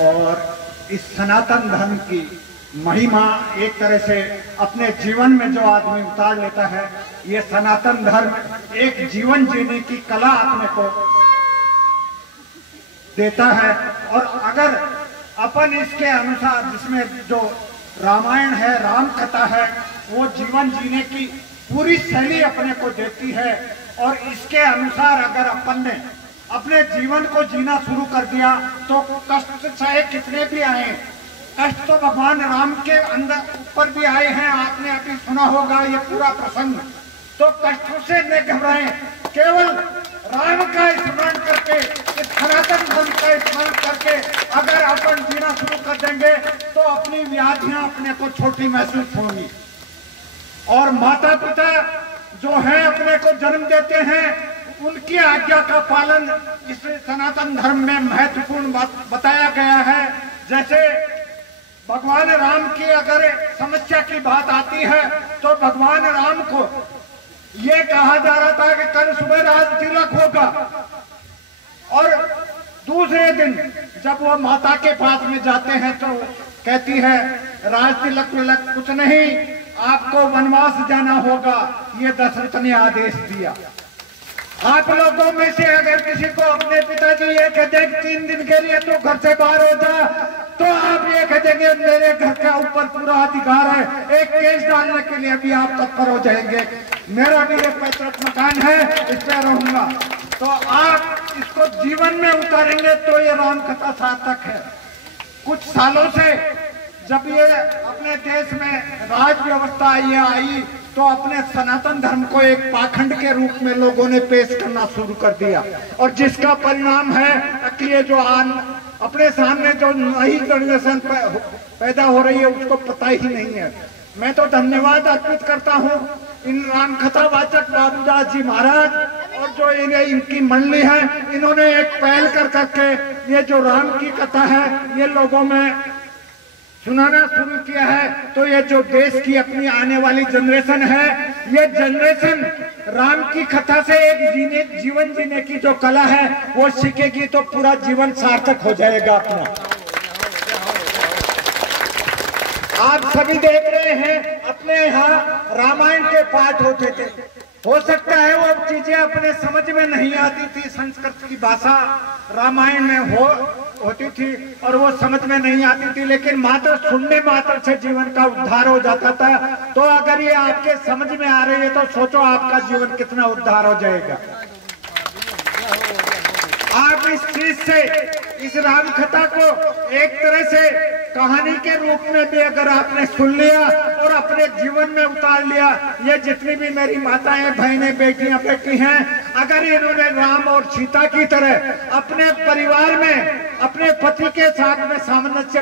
और इस सनातन धर्म की महिमा एक तरह से अपने जीवन में जो आदमी उतार लेता है, ये सनातन धर्म एक जीवन जीने की कला अपने को देता है। और अगर अपन इसके अनुसार, जिसमें जो रामायण है, राम कथा है, वो जीवन जीने की पूरी शैली अपने को देती है। और इसके अनुसार अगर अपन ने अपने जीवन को जीना शुरू कर दिया तो कष्ट चाहे कितने भी आए, कष्ट तो भगवान राम के अंदर ऊपर भी आए हैं, आपने अभी सुना होगा ये पूरा प्रसंग। तो कष्टों से न घबराएं, केवल राम का स्मरण करके, इस सनातन धर्म का स्मरण करके अगर अपन जीना शुरू कर देंगे तो अपनी व्याधियां अपने को छोटी महसूस होंगी। और माता पिता जो है अपने को जन्म देते हैं, उनकी आज्ञा का पालन इस सनातन धर्म में महत्वपूर्ण बताया गया है। जैसे भगवान राम की अगर समस्या की बात आती है तो भगवान राम को ये कहा जा रहा था कि कल सुबह राज तिलक होगा, और दूसरे दिन जब वो माता के पास में जाते हैं तो कहती है राज तिलक विलक कुछ नहीं, आपको वनवास जाना होगा, ये दशरथ ने आदेश दिया। आप लोगों में से अगर किसी को अपने पिताजी ये कहते 3 दिन के लिए तो घर से बाहर हो जा, तो आप ये कहेंगे मेरे घर का ऊपर पूरा अधिकार है, एक केस डालने के लिए भी आप तत्पर हो जाएंगे, मेरा भी एक पैतृक मकान है, इस पे रहूंगा। तो आप इसको जीवन में उतारेंगे तो ये राम कथा सार्थक है। कुछ सालों से जब ये अपने देश में राज व्यवस्था ये आई तो अपने सनातन धर्म को एक पाखंड के रूप में लोगों ने पेश करना शुरू कर दिया, और जिसका परिणाम है कि ये जो अपने सामने जो नई जनरेशन पैदा हो रही है उसको पता ही नहीं है। मैं तो धन्यवाद अर्पित करता हूँ इन राम कथावाचक बाबूदास जी महाराज और जो इनकी मंडली है, इन्होंने एक पहल कर करके ये जो राम की कथा है ये लोगों में सुनाना शुरू किया है। तो ये जो देश की अपनी आने वाली जनरेशन है, ये जनरेशन राम की कथा से एक जीवन जीने की जो कला है वो सीखेगी तो पूरा जीवन सार्थक हो जाएगा अपना। आप सभी देख रहे हैं अपने यहाँ रामायण के पाठ होते थे, हो सकता है वो चीजें अपने समझ में नहीं आती थी, संस्कृत की भाषा रामायण में होती थी और वो समझ में नहीं आती थी, लेकिन मात्र सुनने मात्र से जीवन का उद्धार हो जाता था। तो अगर ये आपके समझ में आ रही है तो सोचो आपका जीवन कितना उद्धार हो जाएगा। आप इस चीज से, इस राम कथा को एक तरह से कहानी के रूप में भी अगर आपने सुन लिया और अपने जीवन में उतार लिया, ये जितनी भी मेरी माताएं बहनें बेटियां बेटी हैं, अगर इन्होंने राम और सीता की तरह अपने परिवार में अपने पति के साथ में सामंजस्य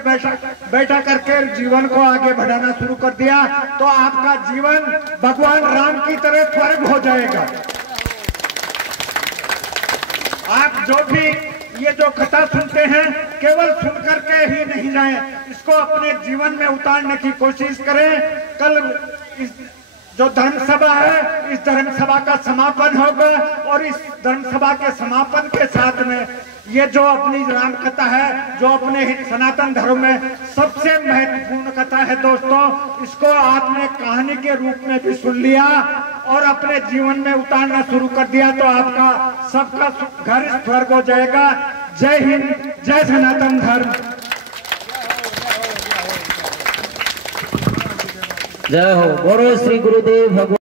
बैठा करके जीवन को आगे बढ़ाना शुरू कर दिया तो आपका जीवन भगवान राम की तरह स्वर्ग हो जाएगा। आप जो भी ये जो कथा सुनते हैं केवल सुन करके ही नहीं जाएं, इसको अपने जीवन में उतारने की कोशिश करें। कल इस जो धर्म सभा है, इस धर्म सभा का समापन होगा और इस धर्म सभा के समापन के साथ में ये जो अपनी राम कथा है, जो अपने सनातन धर्म में सबसे महत्वपूर्ण कथा है दोस्तों, इसको आपने कहानी के रूप में भी सुन लिया और अपने जीवन में उतारना शुरू कर दिया तो आपका सबका घर स्वर्ग हो जाएगा। जय हिंद, जय सनातन धर्म। जय हो। बोलो श्री गुरुदेव भगवान।